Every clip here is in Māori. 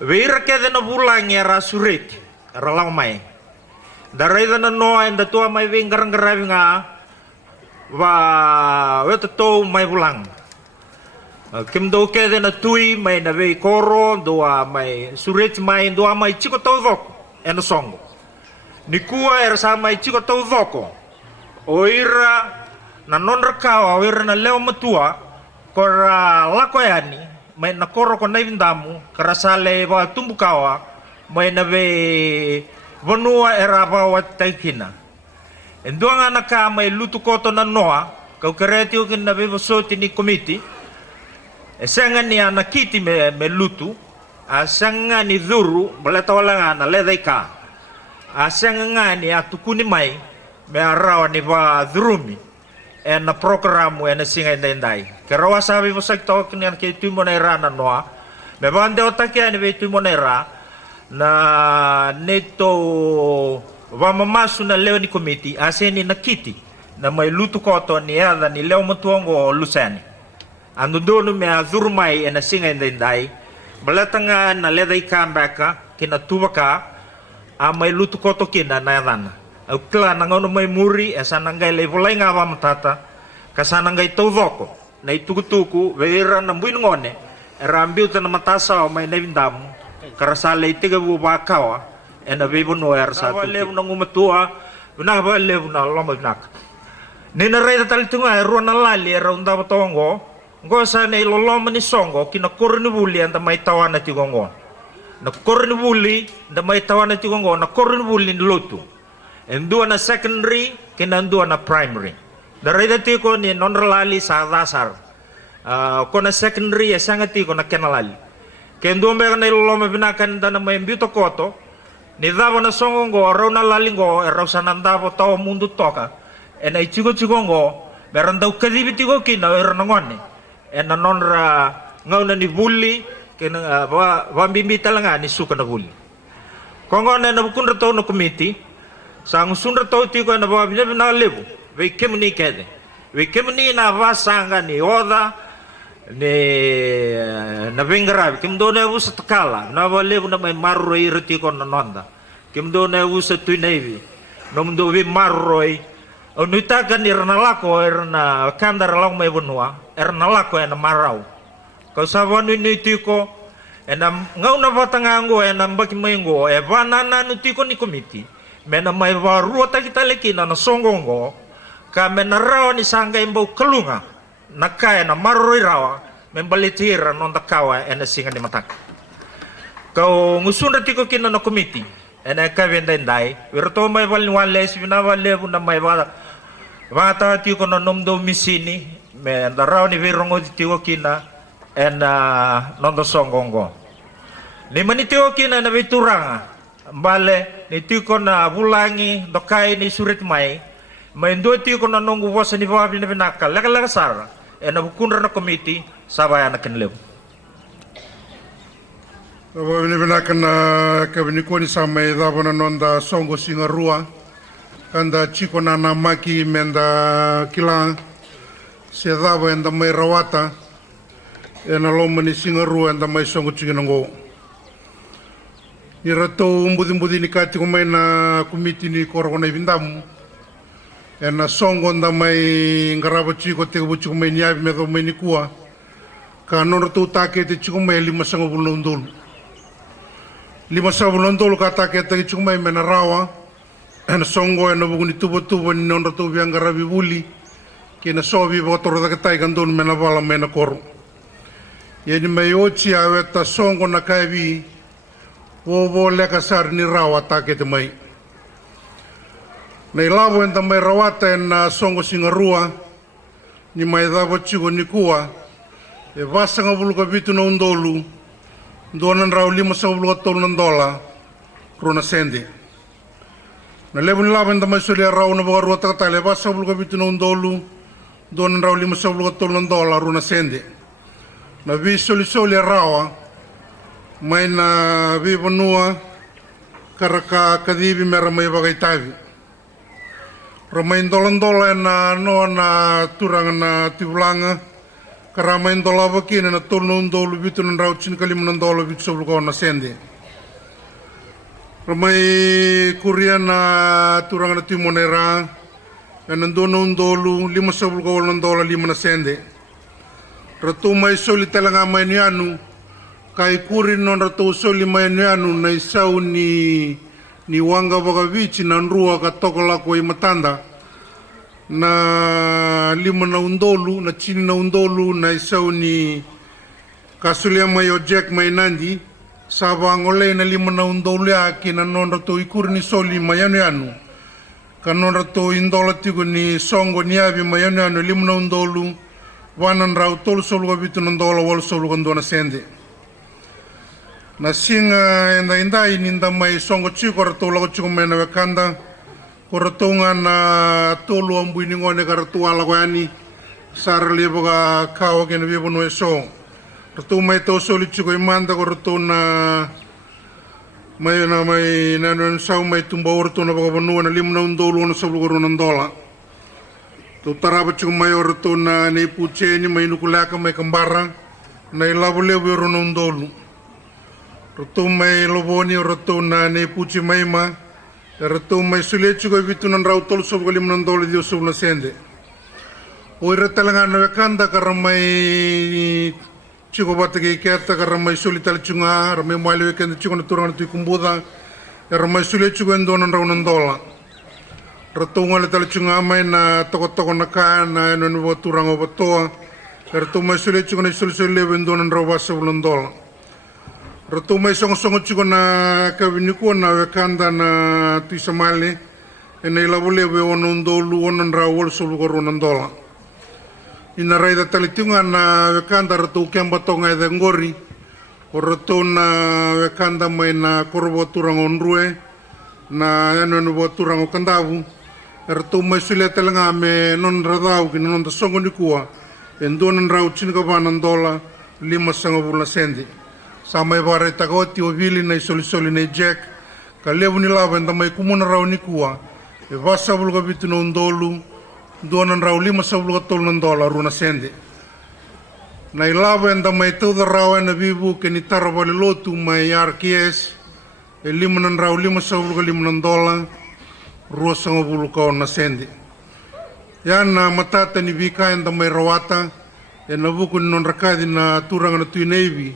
Veira kede na bulang era surit ralang mai. Darai na no and the tua mai ving garang nga va weta to mai bulang. Kim do kede na tui mai na vei koro doa mai surit mai doa mai chiko to voko en songo. Nikua era sa mai chiko to voko. Oira na non rakao oira na leo matua kora lako yani mai na koro ko nai vindamu karasale wa tumbukawa mai na ve vanua era wa taikina enduanga na ka mai lutu koto na noa kau kereti o kin na ve soti ni komiti esenga ni ana kiti me lutu asanga ni dhuru baleta wala na ledai ka asanga ngani atukuni mai me arawa ni va dhurumi en na program en singa ndai kerawa sabi mo sakto kinian ke tu monera na noa me bande otake ani ve tu monera na neto va mamasu na leo ni komiti aseni na kiti na mai lutu koto ni ada ni leo mtuongo lusani ando donu me azurmai en singa ndai balatanga na leda ikambaka kina tubaka a mai lutu koto kina na dana au kla na ngono mai muri esa nangai le volai ngawa matata kasana ngai tovoko na itukutuku veira na mbuin ngone rambiu tana matasa mai na vindam karasale itiga bu bakawa ena bebo no er sa le na ngumatua na ba le na loma nak ni na rei tal tunga ru na lali era unda batongo ngosa ne loloma ni songo kina korni buli anda mai tawana tigongo na korni buli anda mai tawana tigongo na korni buli ni lotu endua na secondary kinandua na primary darai dati ko ni non relali sa dasar ko na secondary sangati ko na kenalali kendo me na lolo me binakan dana may mbito koto ni davo na songongo raw na lalingo raw sananda po taw mundo toka en ay chigo chigongo meron daw kadibiti ko kina nangoni en na non ra ngaw na ni bully kina wa bimbita lang ni suka na bully kongo na nabukun rato no committee sang sundra to ti ko na ba na lebu ve kemni kede ve kemni na vasanga ni oda ni na vingra kimdo na usa takala na ba lebu na may marroi reti ko na nonda kimdo na usa tu navy no mdo vi marroi o nuita kan irna lako irna kandar lang may bunwa irna lako na marau ko sa wanu ni ti ko enam ngau na batangango enam bakimengo e banana nuti ko ni komiti mena mai varu ta kita leki na songongo ka mena rawa ni sanga imbo kelunga nakaya na maroi rawa membalitira non takawa ena singa ni matak kau ngusun ratiko kina na komiti ena ka vendendai wirto mai valni wales bina wale buna mai wala wata ti ko no nomdo misini me rawa ni virongo tiko kina ena non songongo ni manitio kina na vituranga bale ni tiko na bulangi dokai ni surit mai ndo tiko na nongu wasa ni wabi na binaka laka sara na bukundra na komiti sabaya na kinlew wabi na binaka na kabiniko ni samay dabo na nonda songo singa rua kanda chiko na namaki menda kila se dabo enda may rawata ena loma ni singa rua enda may songo chiginango ni rato mbudi ni kati ko may na komiti ni koro na vindamu ena songo nda may ngarabo chiko te ko may niabi me do may ni kuwa ka non rato take te chiko may 5 bulondol 5 bulondol ka take te chiko may menarawa ena songo ena buguni tubo ni non rato biang ngarabi buli kena sobi botoro da kai gandon menabala mena koro yeni may ochi aweta songo na kaibi wo leka sar ni rawa take te mai nei lavo en mai rawata en songo singa rua ni mai davo chigo ni kuwa e vasanga buluka bitu na undolu donan raw 5 buluka tolu na dola runa sende na lebu ni lavo en mai solia raw na baga rua takatale vasanga buluka bitu na undolu donan raw 5 buluka tolu na dola runa sende na vi solia rawa mai na vivanua karaka kadibi mera mai bagai tavi ramai dolan na no na turanga na tibulanga karama indola wakina na tolno undolu vitu na rau chin kalim na ndolo vitu soblu ko na sende. Ramai kuria na turang na timonera na ndono undolu 5 soblu ko na ndola 5 na sende. Ratu mai soli talanga mai ni anu kai kuri non ratu soli mai ni anu na isau ni wanga wakavichi na nrua ka toko lako i matanda na 5 na undolu na chini na undolu na isau ni kasulia mai o Jack mai nandi saba ngole na 5 na undolu ya kina non ratu ikuri ni soli mai anu ka non ratu indola tigo ni songo ni abi mai anu 5 na undolu wanan rau tolu solu ka vitu nandola wal solu ka ndona sende. Na singa inda ininda mai songo chiko rato lako chiko mai na wekanda ko rato nga na tolu ambu ini ngone ka rato ala ko yani sara libo ka kawa kena vibo no eso rato mai to solu chiko imanda ko rato na mai na sau mai tumba rato na baka banua na 5 na undolu na solu ko nandola. Tu taraba chuk mai orto na ne puche ni mai nukulaka mai kambara na ilabule wiro nondolu. Roto mai loboni orto na ne puche mai ma roto mai sule chuko vitu nan rau tol sob galim nondolu dio sob na sende. Oira talanga na wekanda karamai chuko batake kerta karamai suli tal chunga ramai maile wekanda chuko na turang tu kumbuda ramai sule chuko endo nan rau nondola. Ratunga le tala chunga mai na toko na ka na no no turang o batoa rato mai sule chunga na sule wendo na roba sa ulondola rato mai songo chunga na ka viniku na wekanda na tisamale ena ilabule we onondolu onan rawol sulu ko ronondola ina raida tala chunga na wekanda rato kemba tonga de ngori o rato na wekanda mai na korbo turang onrue na no no turang o kandavu Erto mai sule talanga me non radau ki non da songo ni kua endonan rau chin ka banandola 5 sanga bula sendi samai bare takoti o vili nei soli nei Jack ka levu ni lava enda mai kumuna rau ni kua e vasa bulu ka bitu no ndolu donan rau 5 sa bulu ka tol nandola runa sendi na lava enda mai toda rau ena vivu ke ni tarabale lotu mai RKS e 5 nan rau 5 sa bulu ka 5 nandola rua sanga bulu kau na sendi. Yana matata ni vika enda mai rawata e na vuku ni non rakadi na turanga na tui neivi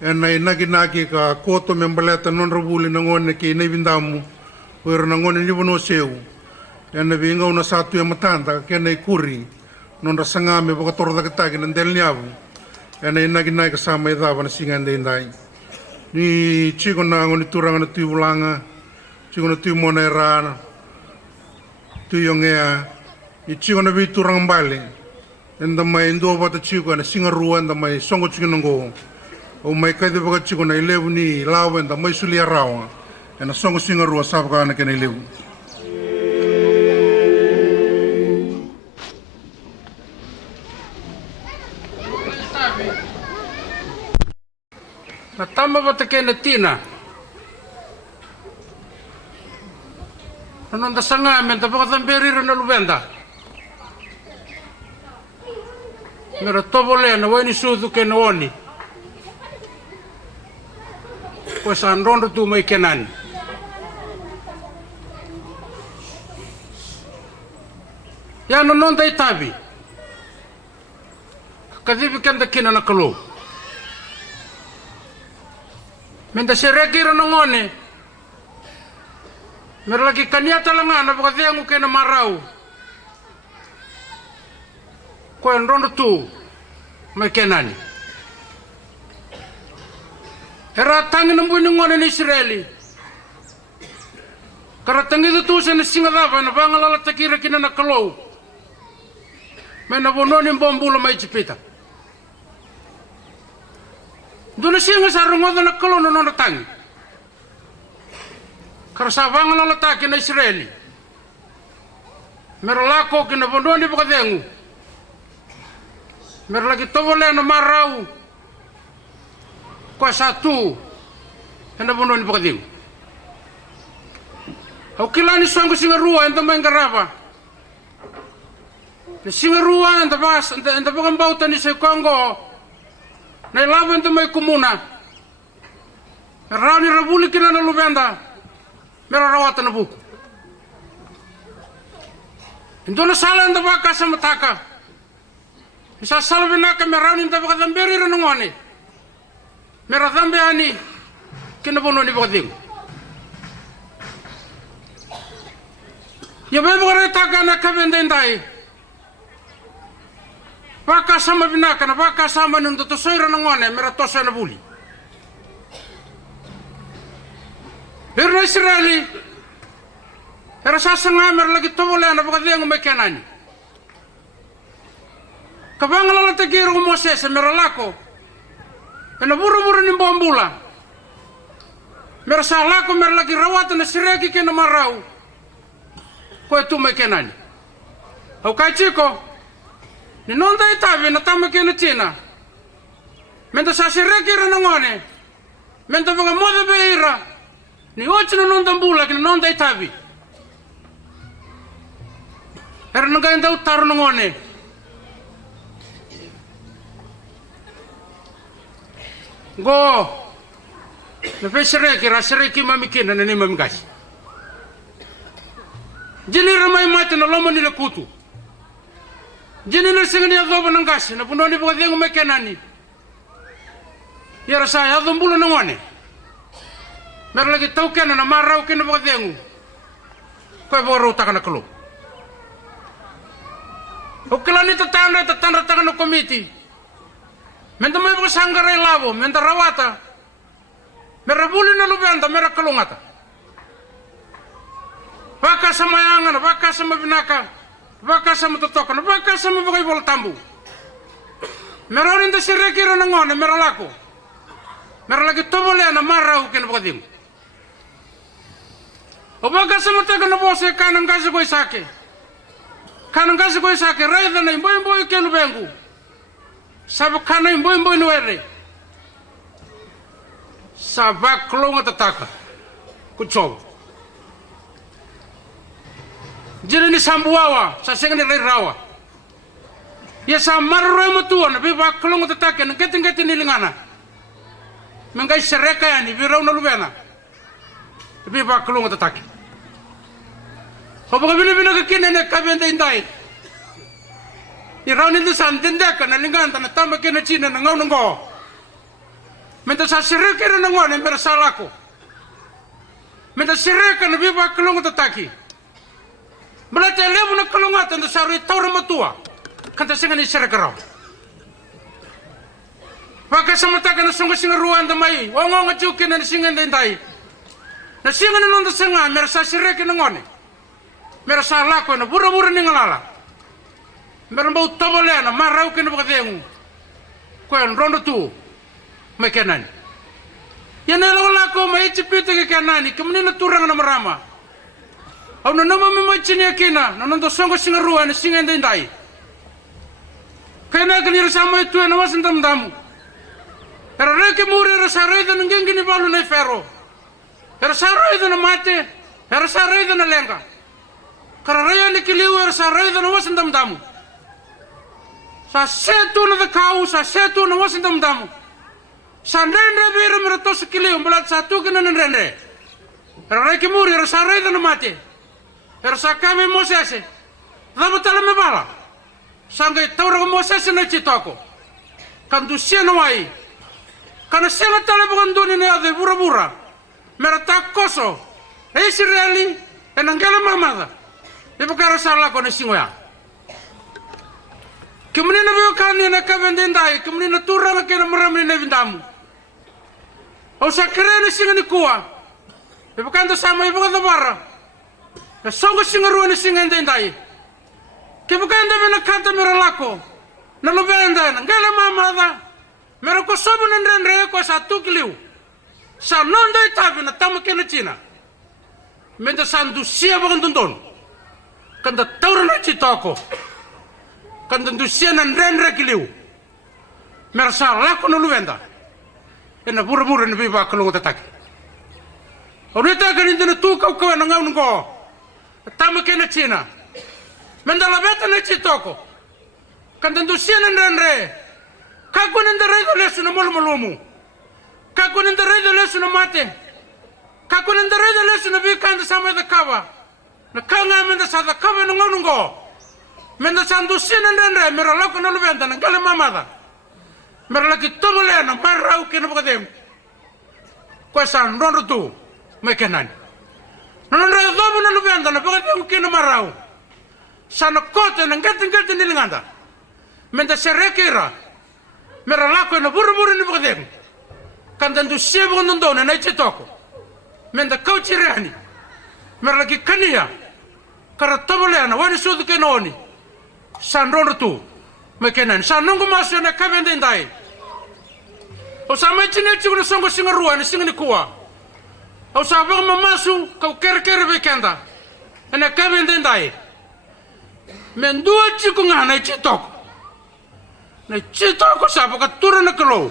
e na inagi ka koto membaleta non rabuli na ngone ke neivi ndamu oira na ngone ni bono seu e na vinga una satu ya matanda ke na ikuri non rasanga me baka torda katagi na ndel niavu e na inagi ka sama idava na singa enda indai ni chiko na ngone turanga na tui ulanga chiko na tui mona era tu yongea i chiko na vitu rangambale enda mai ndo bata chiko na singa rua enda mai songo chiko nango o mai kaide baka chiko na 11 ni lawa enda mai sulia rawa ena songo singa rua sabaka na kena 11 na tama bata kena tina non da sanga men da baka tamberi na luvenda mera tobole na wani sudu ke no oni pues an rondo tu mai kenan ya no non dai tabi kadibi kan da kina na kalo men da serekira no ngone Mera lagi kaniata langa na baka vengu kena marau. Ko en rondo tu mai kenani. Era tangi na mbuni ngone ni Israeli. Kara tangi tu sa na singa dava na banga lala takira kina na kalou. Mena bononi mbombula mai chipita. Duna singa sa rungodo na kalou na nona tangi. Karasavanga lala taki na Israeli. Mera lako kina bondoni baka vengu. Mera lagi tobole na marau. Kwa satu. Kina bondoni baka vengu. Au kilani songo singa rua enta main garapa. Na singarua anda bas anda bagan bauta ni se Kongo. Na lava anda mai kumuna. Rani rabuli kina na lubenda. Mera rawata na buku. Indona sala anda baka sama taka. Isa sala binaka merani anda baka damberi renungone. Mera dambe ani kina bono ni baka dingo. Ya bebe baka taka na kabende ndai. Baka sama binaka na baka sama nundu tosoi renungone mera tosoi na buli. Pero Israeli, era sasanga mer lagi tobole na baka dengo mekanani. Kabangala la tegiro ko Moses mer lako. Ena buru-buru ni bombula. Mer sa lako mer lagi rawat na sireki ke na marau. Ko tu mekanani. Au kai chiko. Ni nonda itavi na tama ke na China. Menta sa sireki re ngone. Menta baka moda beira. Ni ocho na nonda mbula kina nonda itavi. Era nga enda utaru ngone. Go. Na pesere kira sereki mamikina na ni mamigas. Jini ramai mate na loma ni kutu. Jini na singani adoba ng gas na punoni baka dengo mekanani. Yara sa adong mbula ngone. Meron lagi tau kena na marau kena baka dengo. Ko'y boro taka na kulo. Ukila ni tatanda taka na komiti. Menta may baka sanggaray labo, menta rawata. Mera buli na lubenda, mera kalungata. Baka sa mayangan, baka sa mabinaka, baka sa matutokan, baka sa mabakay bolatambu. Mera rin ta sirekira na ngone, mera lako. Mera lagi tobole na marau kena baka dengo. O baka sa mataga na bose kanang kasi ko isake. Kanang kasi ko isake, raida na imboy kenu bengu. Sabi kanang imboy nuere. Sabak klonga tataka. Kuchob. Jini ni sambuawa, sa senga ni rawa. Ya sa marroy matuan, biba klonga tataka, nang keting nilingana. Mengay sereka yani, biraw na lubena. Biba klonga tataki. Hoba bina kakine ne kabende indai. Iraw nito sa antindeka na linganta na tama kina China na ngaw ngo. Menta sa sireka na ngone mera salako. Menta sireka na biba kalunga tataki. Malate lebu na kalunga tanda sa ri tawra matua. Kanta singa ni sireka raw. Baka sa mataka na sunga singa ruwan damay. Wangong achukin na singa indai. Na singa na nonda singa mera sa sireka na ngone. Mera sa lako na bura-bura ni ngalala. Mera mbau tobole na marau kena baka dengu. Kuyan rondo tu. May kenani. Yan na lako may ichipita ke kenani. Kamani na turang na marama. Au na nama may chinya kina. Na nando songo singa ruwa na singa indai. Kaya na kanira sama itu na wasan damdamu. Era reke muri era sa reda ng gengini balu na ifero. Era sa reda na mate. Era sa reda na lenga. Kararaya ni kiliwer sa reda na wasan damdamu. Sa setu na kau, sa setu na wasan damdamu. Sa nendre bira merato sa kiliw, balat sa tukin na nendre. Raray kimuri, sa reda na mate. Sa kami Moses. Dapat alam me bala. Sangay tawra ko Moses na chitoko. Kandu siya na wai. Kana siya nga talabakan doon ni ade bura-bura. Meratak koso. Israeli, enanggala mamada. Ibu kara salah ko na singoya. Kemudian nabi kani na kabendendai, kemudian na turang na kena marami na bindamu. O sa kere na singa ni kuwa. Ibu kanto sama ibu kata bara. Na songo singa ruwa na singa endendai. Kebu kanto na kanta mera lako. Na lubendai na ngala mamada. Mera ko sobo na nrenre ko sa tukiliw. Sa nonda itabi na tama kena China. Menda sandu siya bakan tundon. Kanda tawra na chitoko. Kanda dusia na nrenre kiliw. Merasa lako na luwenda. Ena bura-bura na biba kalungo tataki. Orita kaninda na tukaw kawa na ngaw ngo. Tama kena China. Menda labeta na chitoko. Kandandu sianan renre. Kakunin da redo lesu na mulmulumu. Kakunin da redo lesu na mate. Kakunin da redo lesu na bikanda sama da kawa. Na kanga menda sa da kawa na ngonungo. Menda sandu sianan renre mera lako na lubenda na gale mamada. Mera laki tomole na marau kina bakadem. Kwa san rondo tu me kenan. Nonon redo dobu na lubenda na bakadem kina marau. Sana kote na ngati nilinganda. Menda serekira. Mera lako na buru ni bakadem. Kandandu siebo nondone na ititoko. Menda kauchi reani. Mera laki kania. Kara tomole na wani sudu kenoni. San rondo tu me kenan. San nungu masu na kabende ndai. O sa mai chine chikuna songo singa rua ni singa ni kuwa. O sa baka mamasu kau kere bekenda. Ena kabende ndai. Mendua chiku nga na chitoko. Na chitoko sa baka tura na kalo.